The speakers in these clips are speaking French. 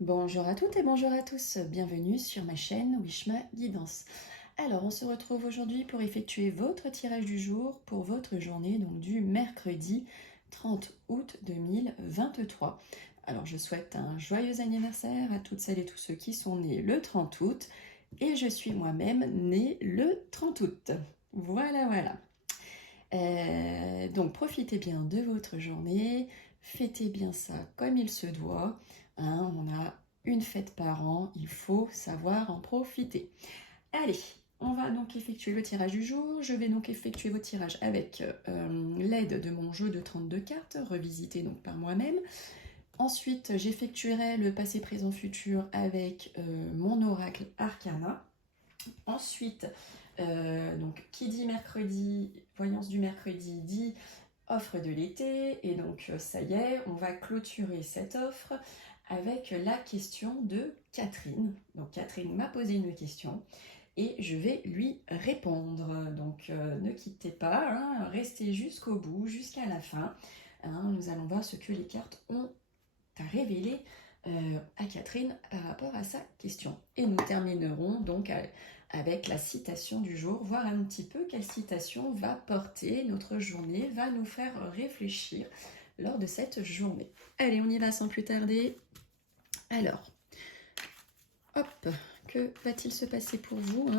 Bonjour à toutes et bonjour à tous, bienvenue sur ma chaîne Wishma Guidance. Alors on se retrouve aujourd'hui pour effectuer votre tirage du jour pour votre journée donc du mercredi 30 août 2023. Alors je souhaite un joyeux anniversaire à toutes celles et tous ceux qui sont nés le 30 août et je suis moi-même née le 30 août. Voilà. Donc profitez bien de votre journée, fêtez bien ça comme il se doit. Hein, on a une fête par an, il faut savoir en profiter. Allez, on va donc effectuer le tirage du jour. Je vais donc effectuer vos tirages avec l'aide de mon jeu de 32 cartes, revisité donc par moi-même. Ensuite, j'effectuerai le passé, présent, futur avec mon oracle Arcana. Ensuite, donc qui dit mercredi, voyance du mercredi dit offre de l'été, et donc ça y est, on va clôturer cette offre avec la question de Catherine. Donc Catherine m'a posé une question et je vais lui répondre. Donc ne quittez pas, hein, restez jusqu'au bout, jusqu'à la fin. Hein, nous allons voir ce que les cartes ont à révéler à Catherine par rapport à sa question. Et nous terminerons donc avec la citation du jour, voir un petit peu quelle citation va porter notre journée, va nous faire réfléchir lors de cette journée. Allez, on y va sans plus tarder. Alors, hop, que va-t-il se passer pour vous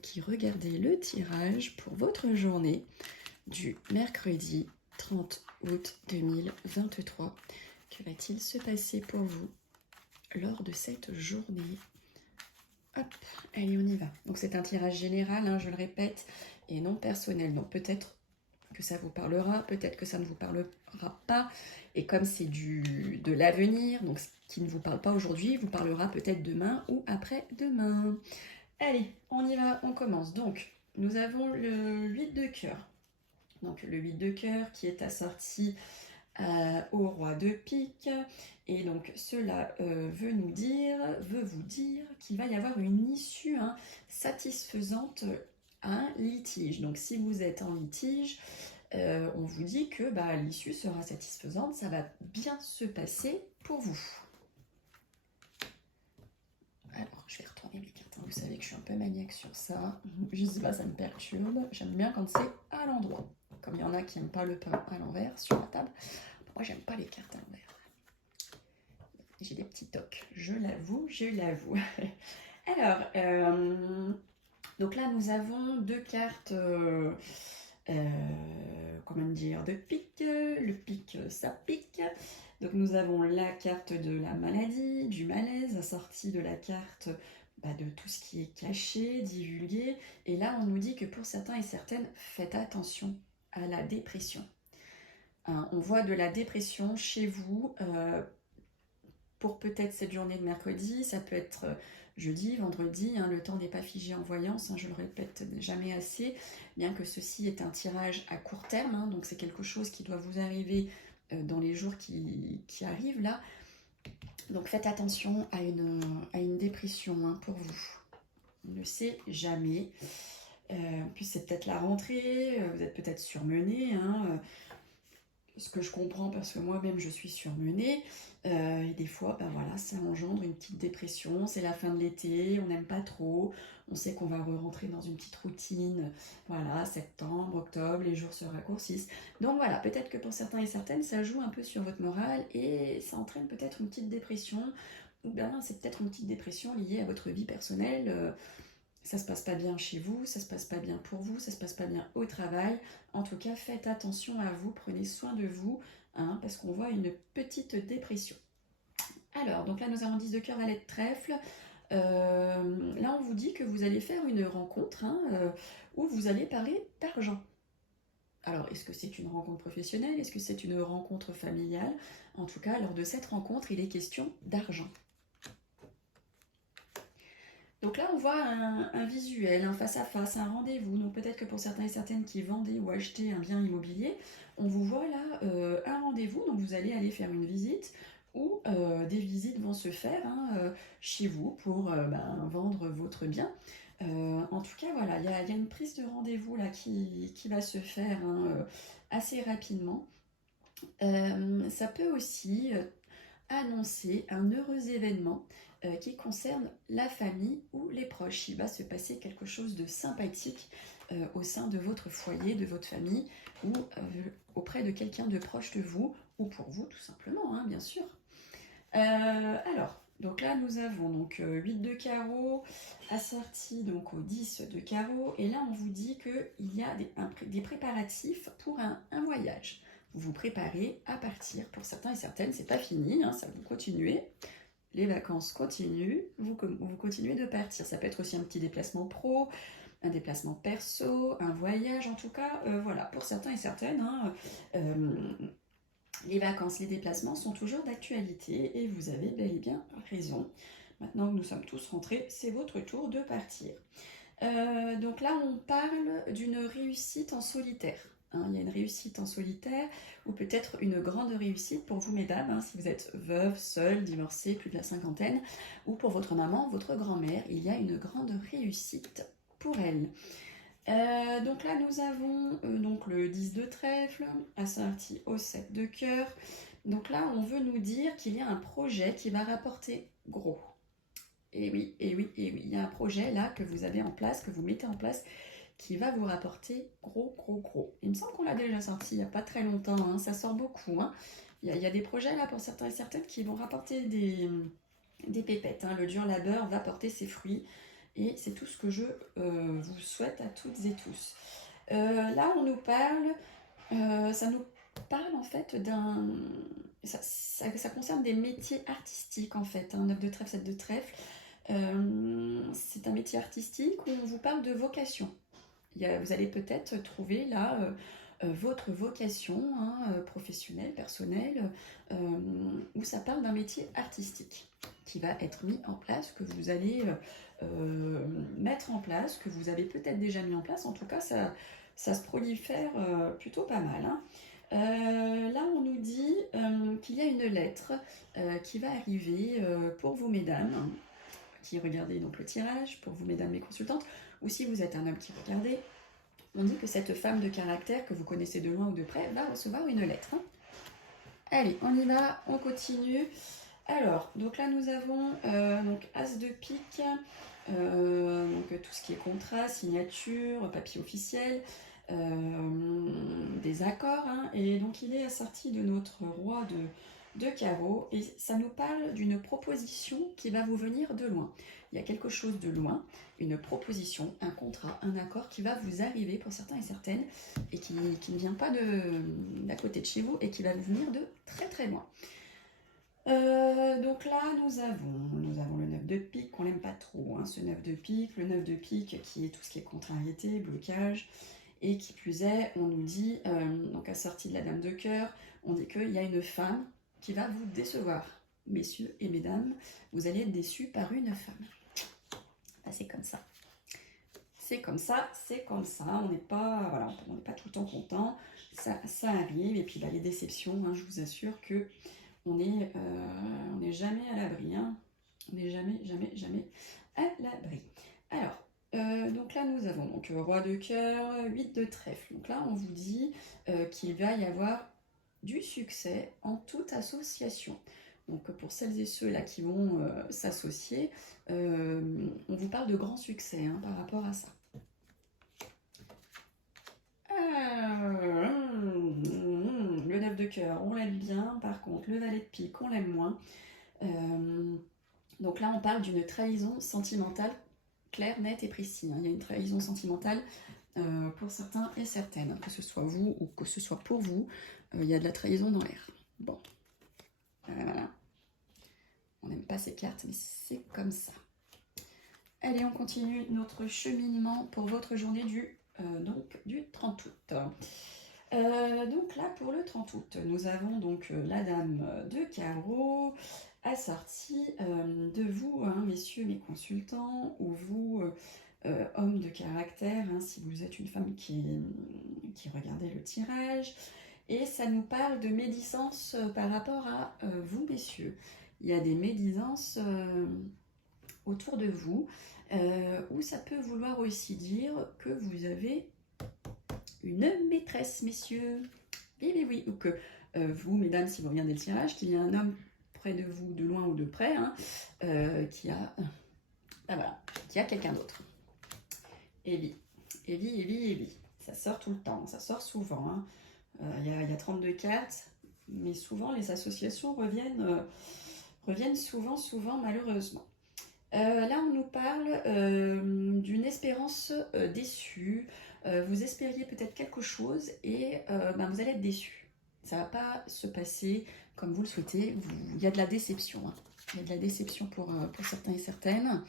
qui regardez le tirage pour votre journée du mercredi 30 août 2023? Que va-t-il se passer pour vous lors de cette journée? Hop, allez, on y va. Donc c'est un tirage général, hein, je le répète, et non personnel. Donc peut-être que ça vous parlera, peut-être que ça ne vous parlera pas. Et comme c'est de l'avenir, donc ce qui ne vous parle pas aujourd'hui, vous parlera peut-être demain ou après-demain. Allez, on y va, on commence. Donc, nous avons le 8 de cœur. Donc le 8 de cœur qui est assorti au roi de pique, et donc cela veut vous dire qu'il va y avoir une issue satisfaisante à un litige. Donc si vous êtes en litige, on vous dit que l'issue sera satisfaisante, ça va bien se passer pour vous. Alors, je vais retourner mes cartes. Vous savez que je suis un peu maniaque sur ça. Je sais pas, ça me perturbe. J'aime bien quand c'est à l'endroit. Comme il y en a qui n'aiment pas le pain à l'envers sur la table. Moi, j'aime pas les cartes à l'envers. J'ai des petits tocs, je l'avoue. Alors, donc là, nous avons deux cartes, comment dire, de pique. Le pique, ça pique. Donc nous avons la carte de la maladie, du malaise, assortie de la carte de tout ce qui est caché, divulgué. Et là, on nous dit que pour certains et certaines, faites attention à la dépression. Hein, on voit de la dépression chez vous pour peut-être cette journée de mercredi, ça peut être jeudi, vendredi, hein, le temps n'est pas figé en voyance, hein, je le répète jamais assez, bien que ceci est un tirage à court terme, hein, donc c'est quelque chose qui doit vous arriver dans les jours qui arrivent là. Donc faites attention à une dépression pour vous. On ne sait jamais. Puis c'est peut-être la rentrée, vous êtes peut-être surmené, ce que je comprends parce que moi-même je suis surmenée, et des fois voilà, ça engendre une petite dépression, c'est la fin de l'été, on n'aime pas trop, on sait qu'on va rentrer dans une petite routine, voilà, septembre, octobre, les jours se raccourcissent, donc voilà, peut-être que pour certains et certaines ça joue un peu sur votre morale et ça entraîne peut-être une petite dépression, ou c'est peut-être une petite dépression liée à votre vie personnelle, ça se passe pas bien chez vous, ça se passe pas bien pour vous, ça se passe pas bien au travail. En tout cas, faites attention à vous, prenez soin de vous, parce qu'on voit une petite dépression. Alors, donc là, nous avons 10 de cœur, valet de trèfle. Là, on vous dit que vous allez faire une rencontre où vous allez parler d'argent. Alors, est-ce que c'est une rencontre professionnelle? Est-ce que c'est une rencontre familiale? En tout cas, lors de cette rencontre, il est question d'argent. Donc là, on voit un visuel, un face-à-face, un rendez-vous. Donc peut-être que pour certains et certaines qui vendaient ou achetaient un bien immobilier, on vous voit là un rendez-vous. Donc vous allez aller faire une visite ou des visites vont se faire chez vous pour vendre votre bien. En tout cas, voilà, il y a une prise de rendez-vous là qui va se faire assez rapidement. Ça peut aussi annoncer un heureux événement qui concerne la famille ou les proches. Il va se passer quelque chose de sympathique au sein de votre foyer, de votre famille, ou auprès de quelqu'un de proche de vous, ou pour vous tout simplement, hein, bien sûr. Alors, donc là nous avons donc 8 de carreau assorti donc au 10 de carreau, et là on vous dit qu'il y a des préparatifs pour un voyage. Vous vous préparez à partir, pour certains et certaines, c'est pas fini, hein, ça vous continuez, les vacances continuent, vous continuez de partir. Ça peut être aussi un petit déplacement pro, un déplacement perso, un voyage en tout cas, voilà, pour certains et certaines, hein, les vacances, les déplacements sont toujours d'actualité et vous avez bel et bien raison. Maintenant que nous sommes tous rentrés, c'est votre tour de partir. Donc là, on parle d'une réussite en solitaire. Hein, il y a une réussite en solitaire ou peut-être une grande réussite pour vous, mesdames, hein, si vous êtes veuve, seule, divorcée, plus de la cinquantaine, ou pour votre maman, votre grand-mère, il y a une grande réussite pour elle. Donc là, nous avons donc le 10 de trèfle, assorti au 7 de cœur. Donc là, on veut nous dire qu'il y a un projet qui va rapporter gros. Et oui, et oui, et oui, il y a un projet là que vous avez en place, que vous mettez en place, qui va vous rapporter gros, gros, gros. Il me semble qu'on l'a déjà sorti il n'y a pas très longtemps, hein, ça sort beaucoup. Hein. Il y a des projets là pour certains et certaines qui vont rapporter des pépettes. Hein. Le dur labeur va porter ses fruits. Et c'est tout ce que je vous souhaite à toutes et tous. Là, on nous parle, ça nous parle en fait d'un... Ça concerne des métiers artistiques en fait, hein, 9 de trèfle, 7 de trèfle. C'est un métier artistique où on vous parle de vocation. Vous allez peut-être trouver là votre vocation, hein, professionnelle, personnelle, où ça parle d'un métier artistique qui va être mis en place, que vous allez mettre en place, que vous avez peut-être déjà mis en place. En tout cas, ça se prolifère plutôt pas mal. Hein. Là, on nous dit qu'il y a une lettre qui va arriver pour vous, mesdames, qui regardez donc le tirage, pour vous, mesdames les consultantes, ou si vous êtes un homme qui regardez, on dit que cette femme de caractère que vous connaissez de loin ou de près va recevoir une lettre. Hein. Allez, on y va, on continue. Alors, donc là nous avons donc As de pique, donc tout ce qui est contrat, signature, papier officiel, des accords, hein, et donc il est assorti de notre roi de carreau, et ça nous parle d'une proposition qui va vous venir de loin. Il y a quelque chose de loin, une proposition, un contrat, un accord qui va vous arriver pour certains et certaines, et qui ne vient pas d'à côté de chez vous, et qui va vous venir de très très loin. Donc là, nous avons le 9 de pique, qu'on n'aime pas trop, hein, ce 9 de pique, le 9 de pique qui est tout ce qui est contrariété, blocage, et qui plus est, on nous dit, donc assorti de la dame de cœur, on dit qu'il y a une femme qui va vous décevoir. Messieurs et mesdames, vous allez être déçus par une femme. Ah, c'est comme ça. C'est comme ça, c'est comme ça. On n'est pas, voilà, on n'est pas tout le temps content. Ça arrive. Et puis bah, les déceptions, hein, je vous assure que on n'est jamais à l'abri. Hein. On n'est jamais, jamais, jamais à l'abri. Alors, donc là, nous avons donc roi de cœur, 8 de trèfle. Donc là, on vous dit qu'il va y avoir du succès en toute association. Donc pour celles et ceux là qui vont s'associer, on vous parle de grand succès hein, par rapport à ça. Le 9 de cœur, on l'aime bien. Par contre, le valet de pique, on l'aime moins. Donc là, on parle d'une trahison sentimentale claire, nette et précise. Il y a une trahison sentimentale pour certains et certaines, que ce soit vous ou que ce soit pour vous. Il y a de la trahison dans l'air. Bon, voilà. On n'aime pas ces cartes, mais c'est comme ça. Allez, on continue notre cheminement pour votre journée du 30 août. Donc là, pour le 30 août, nous avons donc la dame de carreau assortie de vous, hein, messieurs mes consultants, ou vous, hommes de caractère, hein, si vous êtes une femme qui regardez le tirage. Et ça nous parle de médisance par rapport à vous, messieurs. Il y a des médisances autour de vous, où ça peut vouloir aussi dire que vous avez une maîtresse, messieurs. Oui, oui, oui. Ou que vous, mesdames, si vous regardez le tirage, qu'il y a un homme près de vous, de loin ou de près, hein, qui a, voilà, qui a quelqu'un d'autre. Evie, Evie, Evie, Evie. Ça sort tout le temps, ça sort souvent. Hein. Y a 32 cartes, mais souvent les associations reviennent souvent malheureusement. Là, on nous parle d'une espérance déçue. Vous espériez peut-être quelque chose et vous allez être déçu. Ça ne va pas se passer comme vous le souhaitez. Il y a de la déception. Hein. Il y a de la déception pour certains et certaines.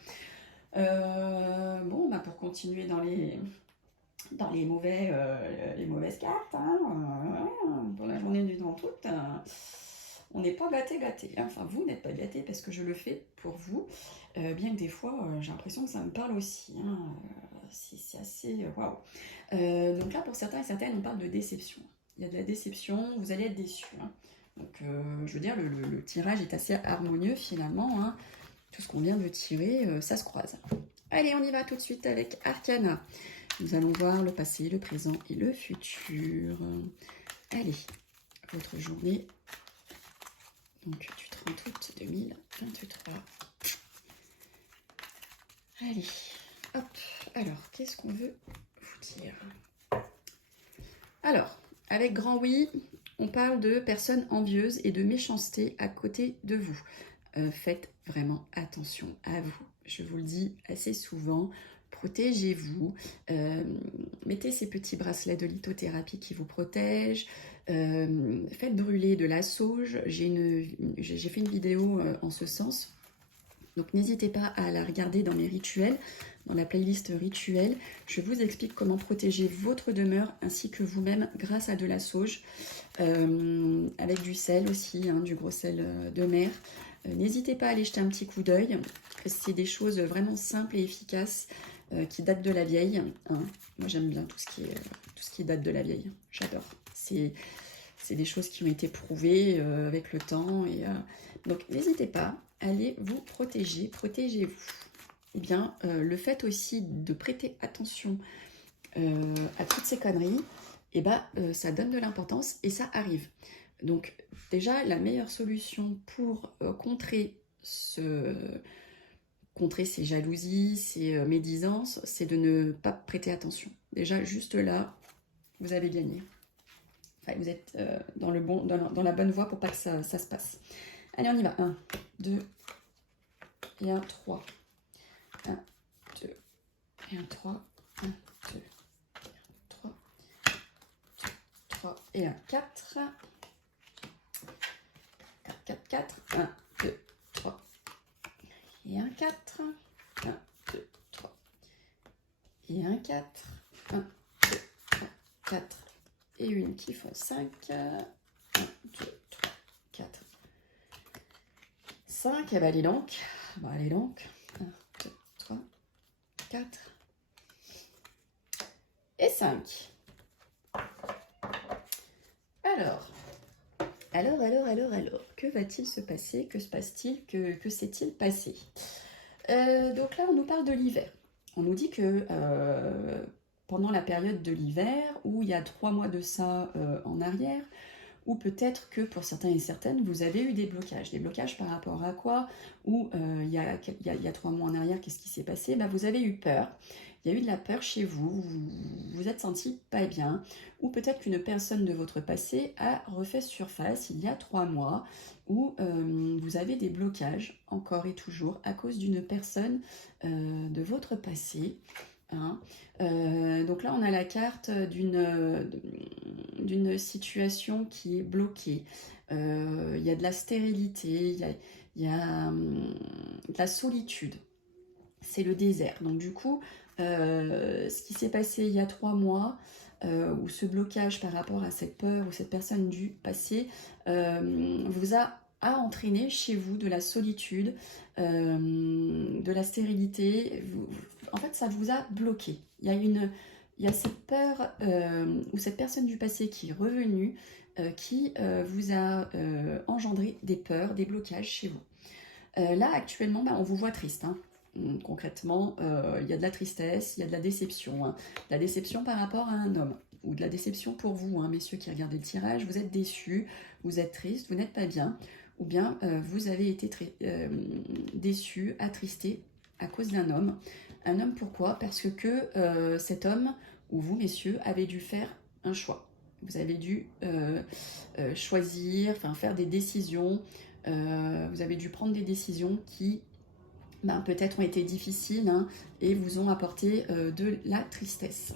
Pour continuer dans les mauvaises cartes, hein, pour la journée du temps toute, on n'est pas gâté. Hein. Enfin, vous n'êtes pas gâté parce que je le fais pour vous. Bien que des fois, j'ai l'impression que ça me parle aussi. Hein. C'est assez... waouh. Donc là, pour certains et certaines, on parle de déception. Il y a de la déception, vous allez être déçus. Hein. Donc, je veux dire, le tirage est assez harmonieux finalement. Hein. Tout ce qu'on vient de tirer, ça se croise. Allez, on y va tout de suite avec Arcana. Nous allons voir le passé, le présent et le futur. Allez, votre journée. Donc, du 30 août 2023. Allez, hop. Alors, qu'est-ce qu'on veut vous dire? Alors, avec grand oui, on parle de personnes envieuses et de méchanceté à côté de vous. Faites vraiment attention à vous. Je vous le dis assez souvent. Protégez-vous. Mettez ces petits bracelets de lithothérapie qui vous protègent. Faites brûler de la sauge. J'ai fait une vidéo en ce sens. Donc n'hésitez pas à la regarder dans mes rituels, dans la playlist rituels. Je vous explique comment protéger votre demeure ainsi que vous-même grâce à de la sauge. Avec du sel aussi, hein, du gros sel de mer. N'hésitez pas à aller jeter un petit coup d'œil. C'est des choses vraiment simples et efficaces qui datent de la vieille. Hein. Moi j'aime bien tout ce qui date de la vieille. J'adore. C'est des choses qui ont été prouvées avec le temps. Donc n'hésitez pas. Allez vous protéger, protégez-vous. Eh bien, le fait aussi de prêter attention à toutes ces conneries, ça donne de l'importance et ça arrive. Donc, déjà, la meilleure solution pour contrer ces jalousies, ces médisances, c'est de ne pas prêter attention. Déjà, juste là, vous avez gagné. Enfin, vous êtes dans la bonne voie pour pas que ça se passe. Allez, on y va. 1, 2 et 1, 3. 1, 2 et 1, 3. 1, 2, 3. 3 et 1, 4. 4, 4. 1, 2, 3. Et 1, 4. 1, 2, 3. Et 1, 4. 1, 2, 3, 4. Et une qui font 5. 1, 2, 3, 4. 5, allez donc. Allez donc. 1, 2, 3, 4. Et 5. Alors, que va-t-il se passer? Que se passe-t-il? Que s'est-il passé? Donc là, on nous parle de l'hiver. On nous dit que pendant la période de l'hiver, où il y a 3 mois de ça en arrière, ou peut-être que pour certains et certaines, vous avez eu des blocages. Des blocages par rapport à quoi? Ou il y a 3 mois en arrière, qu'est-ce qui s'est passé? Vous avez eu peur. Il y a eu de la peur chez vous, vous êtes senti pas bien, ou peut-être qu'une personne de votre passé a refait surface il y a 3 mois, où vous avez des blocages, encore et toujours, à cause d'une personne de votre passé. Hein. Donc là, on a la carte d'une situation qui est bloquée. Il y a de la stérilité, il y a de la solitude. C'est le désert. Donc du coup, ce qui s'est passé il y a 3 mois, ou ce blocage par rapport à cette peur ou cette personne du passé, vous a entraîné chez vous de la solitude, de la stérilité. En fait, ça vous a bloqué. Il y a cette peur ou cette personne du passé qui est revenue, qui vous a engendré des peurs, des blocages chez vous. Là, actuellement, on vous voit triste. Hein. Concrètement, il y a de la tristesse, il y a de la déception. Hein. De la déception par rapport à un homme. Ou de la déception pour vous, hein, messieurs qui regardez le tirage. Vous êtes déçus, vous êtes triste, vous n'êtes pas bien. ou bien vous avez été déçu, attristé à cause d'un homme. Un homme, pourquoi? Parce que cet homme, ou vous, messieurs, avez dû faire un choix. Vous avez dû choisir, enfin faire des décisions. Vous avez dû prendre des décisions qui peut-être ont été difficiles, hein, et vous ont apporté de la tristesse.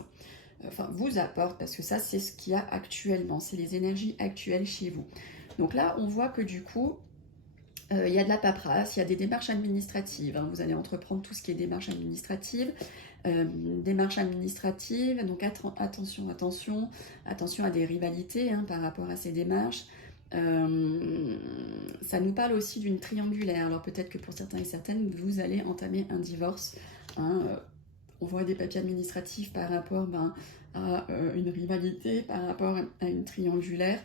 Enfin, vous apporte, parce que ça, c'est ce qu'il y a actuellement. C'est les énergies actuelles chez vous. Donc là, on voit que du coup, il y a de la paperasse, il y a des démarches administratives. Hein. Vous allez entreprendre tout ce qui est démarches administratives. Donc attention à des rivalités, hein, par rapport à ces démarches. Ça nous parle aussi d'une triangulaire. Alors peut-être que pour certains et certaines, vous allez entamer un divorce. Hein. On voit des papiers administratifs par rapport à une rivalité, par rapport à une triangulaire.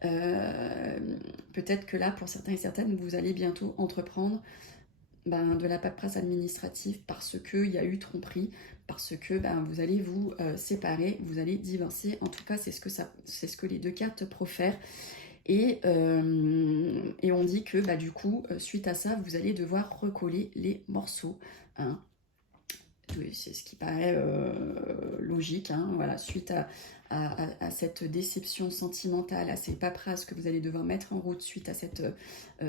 Peut-être que là, pour certains et certaines, vous allez bientôt entreprendre de la paperasse administrative parce qu'il y a eu tromperie, parce que vous allez vous séparer, vous allez divorcer. En tout cas, c'est ce que les deux cartes profèrent. Et on dit que du coup, suite à ça, vous allez devoir recoller les morceaux. Hein. Oui, c'est ce qui paraît logique. Hein. Voilà, suite à cette déception sentimentale, à ces paperasses que vous allez devoir mettre en route suite à cette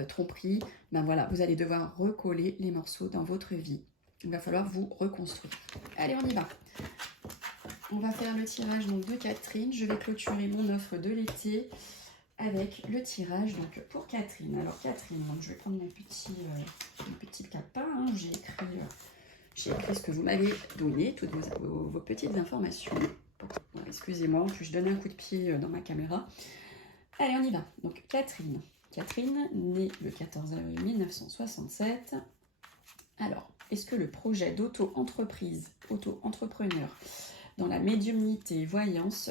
tromperie, voilà, vous allez devoir recoller les morceaux dans votre vie. Il va falloir vous reconstruire. Allez, on y va. On va faire le tirage donc, de Catherine. Je vais clôturer mon offre de l'été avec le tirage donc, pour Catherine. Alors Catherine, donc, je vais prendre mon petit calepin. Hein, j'ai écrit ce que vous m'avez donné, toutes vos petites informations. Bon, excusez-moi, en plus je donne un coup de pied dans ma caméra. Allez, on y va. Donc Catherine. Catherine, née le 14 avril 1967. Alors, est-ce que le projet d'auto-entreprise, auto-entrepreneur dans la médiumnité, voyance,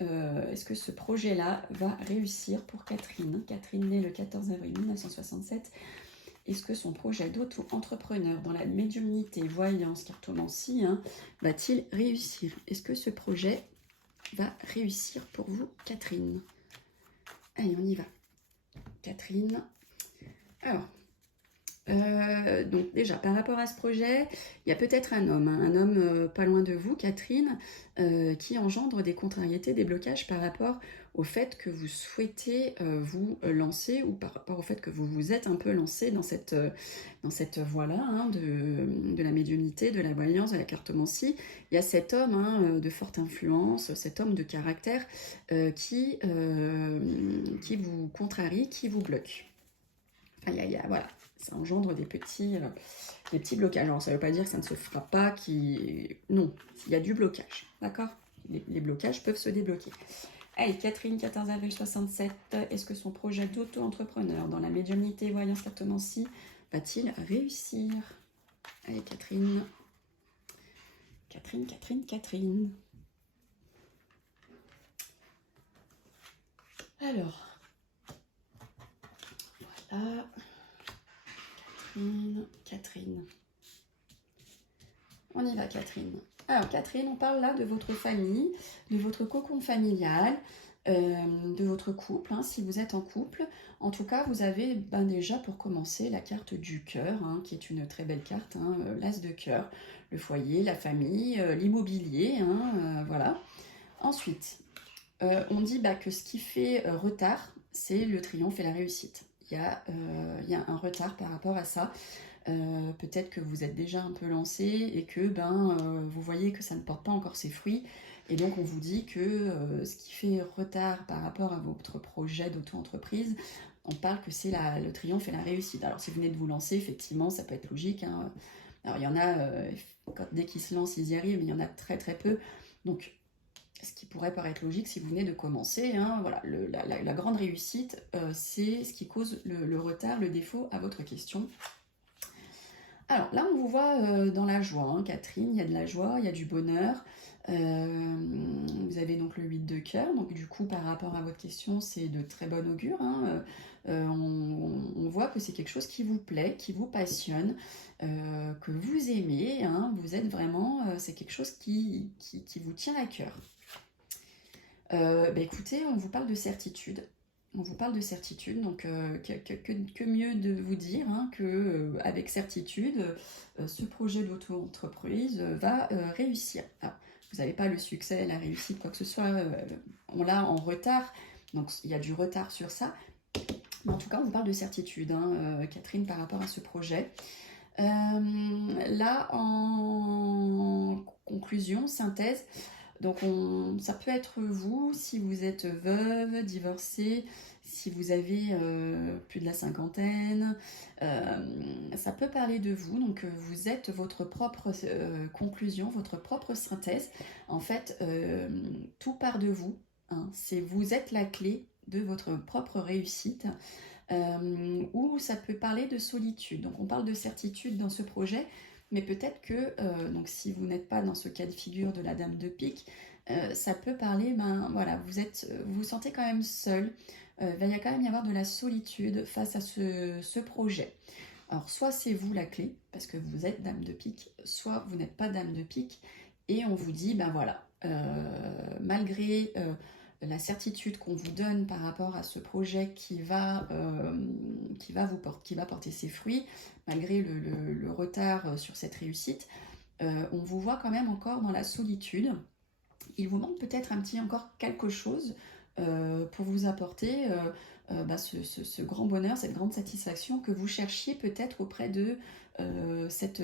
est-ce que ce projet-là va réussir pour Catherine? Catherine, née le 14 avril 1967. Est-ce que son projet d'auto-entrepreneur dans la médiumnité, voyance, cartomancie, hein, va-t-il réussir? Est-ce que ce projet va réussir pour vous, Catherine? Allez, on y va. Catherine. Alors, donc déjà, par rapport à ce projet, il y a peut-être un homme pas loin de vous, Catherine, qui engendre des contrariétés, des blocages par rapport au fait que vous souhaitez vous lancer, ou par rapport au fait que vous vous êtes un peu lancé dans cette voie-là, hein, de la médiumnité, de la voyance, de la cartomancie. Il y a cet homme, hein, de forte influence, cet homme de caractère qui vous contrarie, qui vous bloque. Enfin, voilà, ça engendre des petits blocages. Alors, ça ne veut pas dire que ça ne se fera pas, non, il y a du blocage, d'accord? Les blocages peuvent se débloquer. Allez, Catherine, 14 avril 67, est-ce que son projet d'auto-entrepreneur dans la médiumnité, voyance, cartomancie va-t-il réussir? Allez, Catherine. Catherine. Alors, voilà. Catherine. On y va, Catherine. Alors, Catherine, on parle là de votre famille, de votre cocon familial, de votre couple, hein, si vous êtes en couple. En tout cas, vous avez déjà pour commencer la carte du cœur, hein, qui est une très belle carte, hein, l'as de cœur, le foyer, la famille, l'immobilier, hein, voilà. Ensuite, on dit que ce qui fait retard, c'est le triomphe et la réussite. Il y a un retard par rapport à ça. Peut-être que vous êtes déjà un peu lancé et que vous voyez que ça ne porte pas encore ses fruits, et donc on vous dit que ce qui fait retard par rapport à votre projet d'auto-entreprise, on parle que c'est le triomphe et la réussite. Alors si vous venez de vous lancer, effectivement ça peut être logique, hein. Alors il y en a, dès qu'ils se lancent ils y arrivent, mais il y en a très très peu, donc ce qui pourrait paraître logique si vous venez de commencer, hein, voilà, la grande réussite, c'est ce qui cause le retard, le défaut à votre question. Alors là, on vous voit dans la joie, hein, Catherine, il y a de la joie, il y a du bonheur. Vous avez donc le 8 de cœur, donc du coup, par rapport à votre question, c'est de très bon augure. Hein. On voit que c'est quelque chose qui vous plaît, qui vous passionne, que vous aimez, hein, vous êtes vraiment, c'est quelque chose qui vous tient à cœur. Écoutez, on vous parle de certitude. on vous parle de certitude, donc que mieux de vous dire hein, que avec certitude, ce projet d'auto-entreprise va réussir. Alors, vous n'avez pas le succès, la réussite, quoi que ce soit, on l'a en retard, donc il y a du retard sur ça. Mais en tout cas, on vous parle de certitude, hein, Catherine, par rapport à ce projet. Là, en conclusion, synthèse, donc ça peut être vous, si vous êtes veuve, divorcée, si vous avez plus de la cinquantaine, ça peut parler de vous, donc vous êtes votre propre conclusion, votre propre synthèse. En fait, tout part de vous, hein, vous êtes la clé de votre propre réussite. Ou ça peut parler de solitude. Donc on parle de certitude dans ce projet, mais peut-être que donc si vous n'êtes pas dans ce cas de figure de la dame de pique, ça peut parler, ben voilà, vous vous sentez quand même seul. Il va quand même y avoir de la solitude face à ce projet. Alors soit c'est vous la clé, parce que vous êtes dame de pique, soit vous n'êtes pas dame de pique, et on vous dit, ben voilà, malgré la certitude qu'on vous donne par rapport à ce projet qui va porter ses fruits, malgré le retard sur cette réussite, on vous voit quand même encore dans la solitude. Il vous manque peut-être encore quelque chose pour vous apporter ce grand bonheur, cette grande satisfaction que vous cherchiez peut-être auprès de cette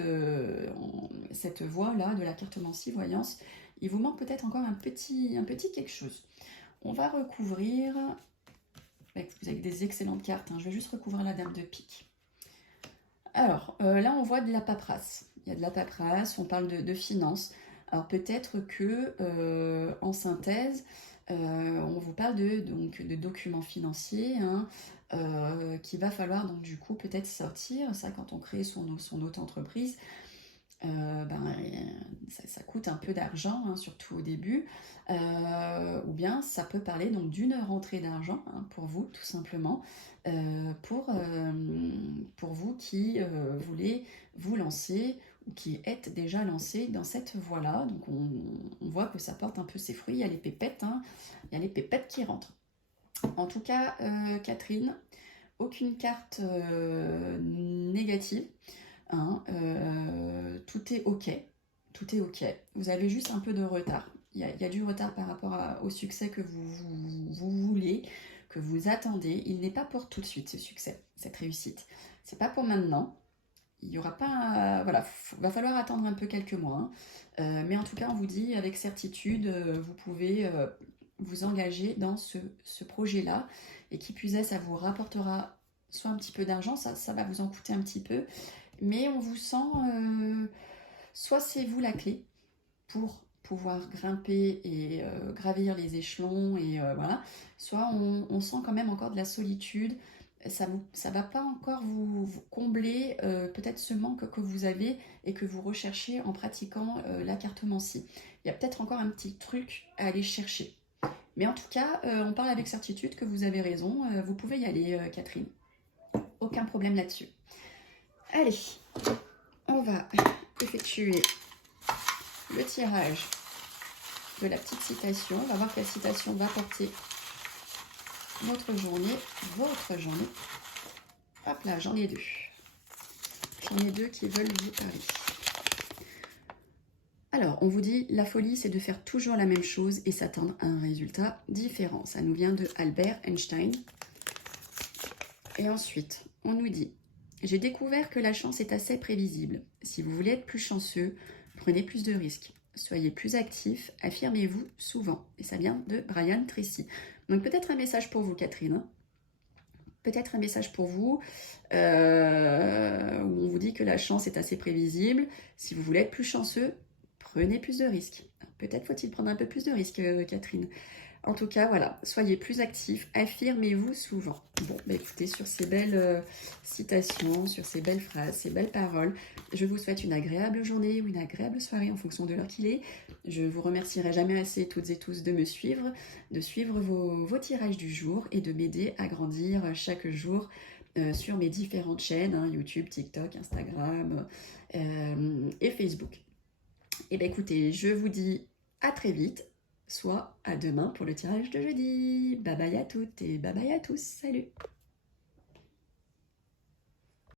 voie-là de la cartomancie voyance. Il vous manque peut-être encore un petit quelque chose. On va recouvrir, vous avez des excellentes cartes, hein. Je vais juste recouvrir la dame de pique. Alors, là on voit de la paperasse. Il y a de la paperasse, on parle de finances. Alors peut-être que, en synthèse, on vous parle de documents financiers, hein, qu'il va falloir donc du coup peut-être sortir. Ça, quand on crée son auto-entreprise, ça coûte un peu d'argent, hein, surtout au début, ou bien ça peut parler donc d'une rentrée d'argent hein, pour vous tout simplement, pour vous qui voulez vous lancer ou qui êtes déjà lancé dans cette voie-là. Donc on voit que ça porte un peu ses fruits, il y a les pépettes, hein, il y a les pépettes qui rentrent. En tout cas, Catherine, aucune carte négative. Hein, tout est ok, tout est ok. Vous avez juste un peu de retard. Il y a du retard par rapport au succès que vous voulez, que vous attendez. Il n'est pas pour tout de suite ce succès, cette réussite. C'est pas pour maintenant. Il y aura pas, voilà, va falloir attendre un peu quelques mois. Hein. Mais en tout cas, on vous dit avec certitude, vous pouvez vous engager dans ce projet-là. Et qui plus est, ça vous rapportera soit un petit peu d'argent, ça va vous en coûter un petit peu. Mais on vous sent, soit c'est vous la clé pour pouvoir grimper et gravir les échelons, et voilà, soit on sent quand même encore de la solitude. Ça va pas encore vous combler peut-être ce manque que vous avez et que vous recherchez en pratiquant la cartomancie. Il y a peut-être encore un petit truc à aller chercher. Mais en tout cas, on parle avec certitude que vous avez raison. Vous pouvez y aller, Catherine. Aucun problème là-dessus. Allez, on va effectuer le tirage de la petite citation. On va voir quelle citation va porter notre journée, votre journée. Hop là, j'en ai deux. J'en ai deux qui veulent vous parler. Alors, on vous dit, la folie, c'est de faire toujours la même chose et s'attendre à un résultat différent. Ça nous vient de Albert Einstein. Et ensuite, on nous dit, j'ai découvert que la chance est assez prévisible. Si vous voulez être plus chanceux, prenez plus de risques. Soyez plus actif, affirmez-vous souvent. Et ça vient de Brian Tracy. Donc peut-être un message pour vous, Catherine. Hein. Peut-être un message pour vous, où on vous dit que la chance est assez prévisible. Si vous voulez être plus chanceux, prenez plus de risques. Peut-être faut-il prendre un peu plus de risques, Catherine. En tout cas, voilà, soyez plus actifs, affirmez-vous souvent. Bon, bah écoutez, sur ces belles citations, sur ces belles phrases, ces belles paroles, je vous souhaite une agréable journée ou une agréable soirée en fonction de l'heure qu'il est. Je vous remercierai jamais assez toutes et tous de me suivre, de suivre vos tirages du jour et de m'aider à grandir chaque jour sur mes différentes chaînes, hein, YouTube, TikTok, Instagram et Facebook. Et bien écoutez, je vous dis à très vite. soit à demain pour le tirage de jeudi. Bye bye à toutes et bye bye à tous. Salut!